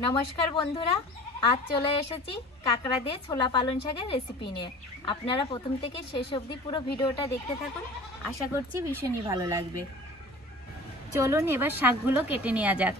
নমস্কার বন্ধুরা, আজ চলে এসেছি কাঁকড়া দিয়ে ছোলা পালং শাকের রেসিপি নিয়ে। আপনারা প্রথম থেকে শেষ অবধি পুরো ভিডিওটা দেখতে থাকুন, আশা করছি ভীষণই ভালো লাগবে। চলুন এবার শাকগুলো কেটে নেওয়া যাক।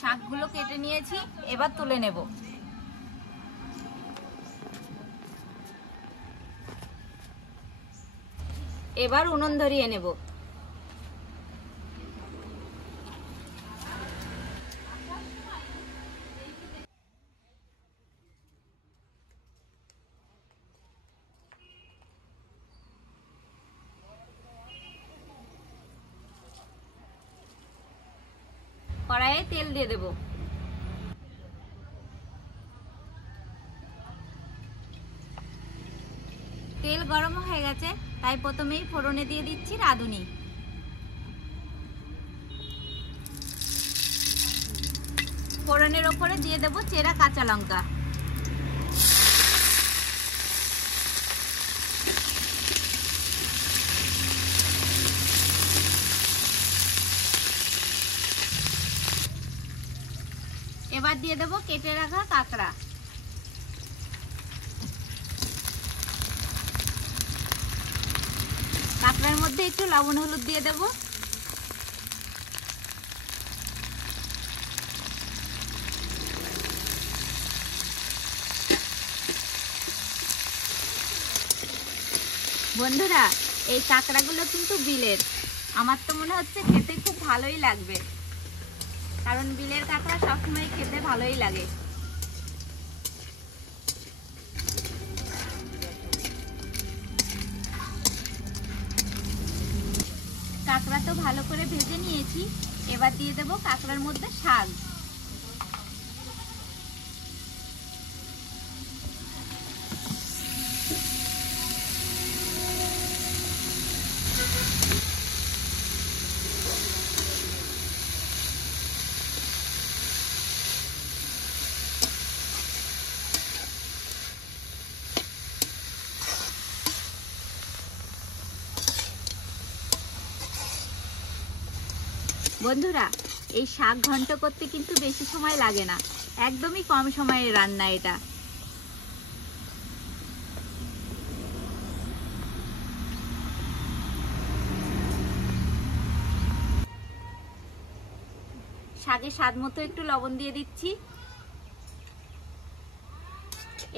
শাকগুলো কেটে নিয়েছি, এবার তুলে নেব। এবার উনুন ধরিয়ে নেব। কড়াইয়ে তেল দিয়ে দেব। তেল গরম হয়ে গেছে, তাই প্রথমেই ফোড়নে দিয়ে দিচ্ছি রাঁধুনি। ফোড়নের ওপরে দিয়ে দেব চেরা কাঁচা লঙ্কা। এবার দিয়ে দেব কেটে রাখা কাঁকড়া। কাঁকড়ার মধ্যে একটু লবণ হলুদ দিয়ে দেব। বন্ধুরা, এই কাঁকড়াগুলো কিন্তু বিলের। আমার তো মনে হচ্ছে খেতে খুব ভালোই লাগবে, কারণ বিলের কাঁকড়া সবসময় খেতে ভালোই লাগে। কাঁকড়া তো ভালো করে ভেজে নিয়েছি, এবার দিয়ে দেব কাঁকড়ার মধ্যে শাক। বন্ধুরা, এই শাক ঘন্ট করতে কিন্তু বেশি সময় লাগে না, একদমই কম সময়ের রান্না এটা। শাকে স্বাদ মতো একটু লবণ দিয়ে দিচ্ছি।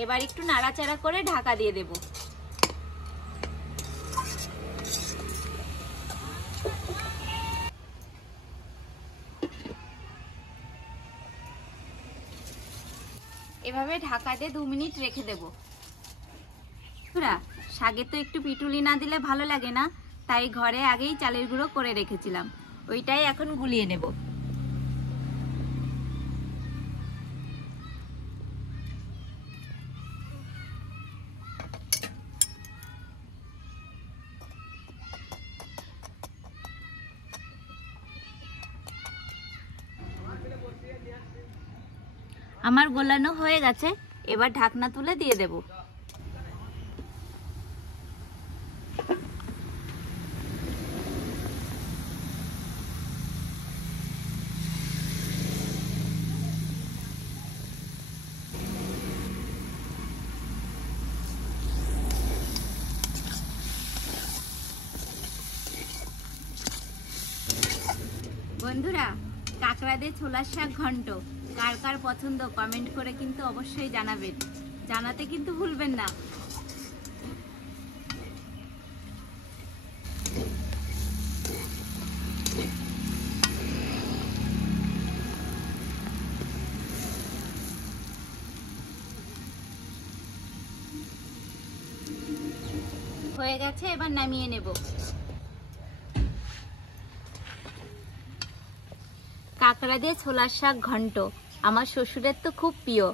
এবার একটু নাড়াচাড়া করে ঢাকা দিয়ে দেব। এভাবে ঢাকা দিয়ে 2 মিনিট রেখে দেব। শাকে তো একটু পিটুলি না দিলে ভালো লাগে না, তাই ঘরে আগেই চালের গুঁড়ো করে রেখেছিলাম, ওইটাই এখন গুলিয়ে নেব। আমার গোলানো হয়ে গেছে, এবার ঢাকনা তুলে দিয়ে দেব। বন্ধুরা, কাঁকড়া দিয়ে ছোলার শাক ঘন্ট কার কার পছন্দ কমেন্ট করে কিন্তু অবশ্যই জানাবেন, জানাতে কিন্তু ভুলবেন না। হয়ে গেছে, এবার নামিয়ে নেব। কাঁকড়া দিয়ে ছোলার শাক ঘন্ট আমার শ্বশুরের তো খুব প্রিয়,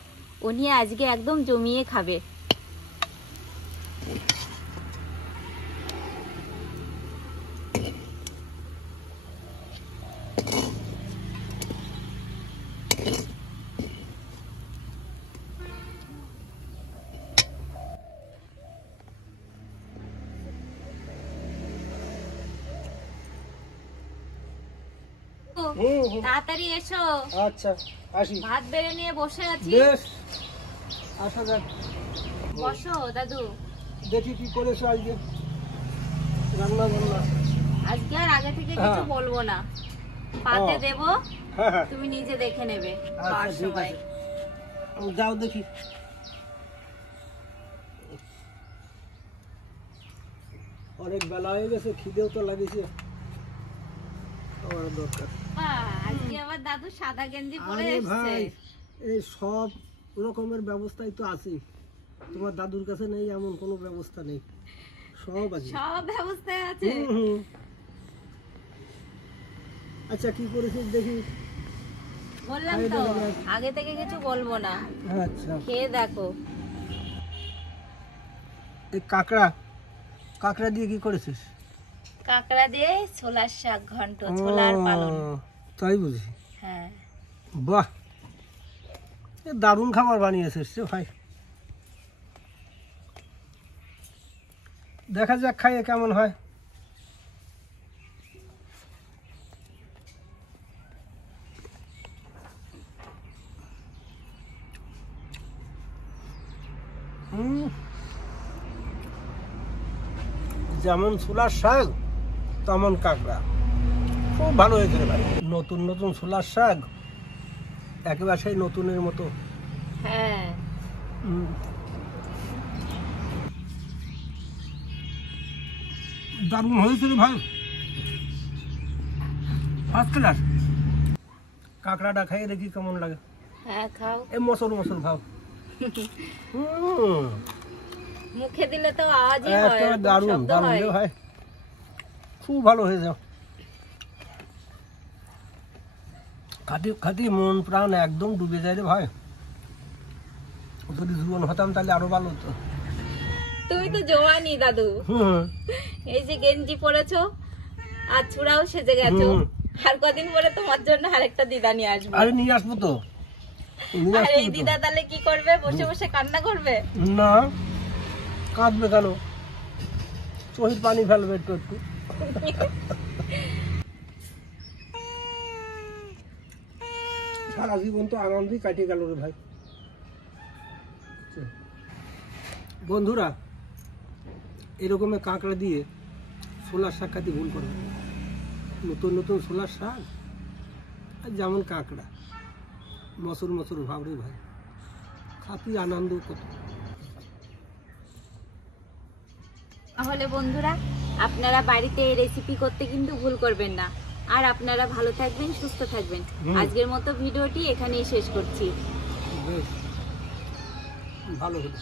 উনি আজকে একদম জমিয়ে খাবে। তাড়াতাড়ি এসো। আচ্ছা আসি। ভাত বেড়ে নিয়ে বসে আছি। বেশ, আসা যাক। বসো দাদু। দেখি কি করেছো আজকে রান্না বান্না। আজকে আর আগে থেকে কিছু বলবো না, পাতে দেব, হ্যাঁ তুমি নিজে দেখে নেবে। আচ্ছা, খাওয়ার ঠিক সময় আছে। যাও দেখি। অনেক বেলা হয়ে গেছে, খিদেও তো লাগেছে। আমার দরকার। আজকে আবার দাদু সাদা গেঞ্জি পরে আরে এসেছে। ভাই, এই সব রকমের ব্যবস্থাই তো আছে। তোমার দাদুর কাছে নেই এমন কোনো ব্যবস্থা নেই, সব আছে। সব ব্যবস্থায় আছে। আচ্ছা কি করেছিস দেখি। বললাম তো আগে থেকে কিছু বলবো না, আচ্ছা, খেয়ে দেখো। এই কাঁকড়া দিয়ে কি করেছিস? কাঁকড়া দিয়ে ছোলার শাক ঘন্ট, ছোলার পালন। তাই বুঝি। হ্যাঁ, বাহ, এ দারুণ খাবার বানিয়েছিস রে ভাই। দেখা যাক খাইয়ে কেমন হয়। যেমন ছোলার শাক তেমন কাঁকড়া, খুব ভালো হয়েছে রে ভাই। নতুন নতুন ছোলার শাক, একেবারে সেই নতুনের মতো। হ্যাঁ, দারুণ হয়েছে রে ভাই, ফার্স্ট ক্লাস। কাঁকড়াটা খাইয়ে দেখি কেমন লাগে। হ্যাঁ খাও। এই মসল মসল খাও। মুখে দিলে তো আওয়াজই হয়, একেবারে এরকম দারুণ শব্দ দারুণ হয়। রে ভাই, খুব ভালো হয়েছে। খাটি খাটি মন প্রাণ একদম ডুবে যায় রে ভাই। যদি জীবন হতাম তাহলে আরো ভালো হতো। তুমি তো জোয়ানি দাদু, এই যে গেঞ্জি পরেছো আর চূড়াও সেজে গেছো, আর কদিন পরে তোমার জন্য আরেকটা দিদা নিয়ে আসবো। আরে নিয়ে আসবো তো, নিয়ে আর আসবো এই তো। দিদা তাহলে কি করবে? বসে বসে কান্না করবে? না, কাঁদবে কেন, চোখের পানি ফেলবে একটু একটু। সারা জীবন তো আনন্দেই কাটিয়ে গেল রে ভাই। বন্ধুরা, এরকমের কাঁকড়া দিয়ে ছোলার শাক খাতে ভুল করবে। নতুন নতুন ছোলার শাক আর যেমন কাঁকড়া, মসুর মসুর ভাব রে ভাই, খাতি আনন্দ কত। তাহলে বন্ধুরা, আপনারা বাড়িতে এই রেসিপি করতে কিন্তু ভুল করবেন না। আর আপনারা ভালো থাকবেন, সুস্থ থাকবেন। আজকের মতো ভিডিওটি এখানেই শেষ করছি। বেশ ভালো হলো।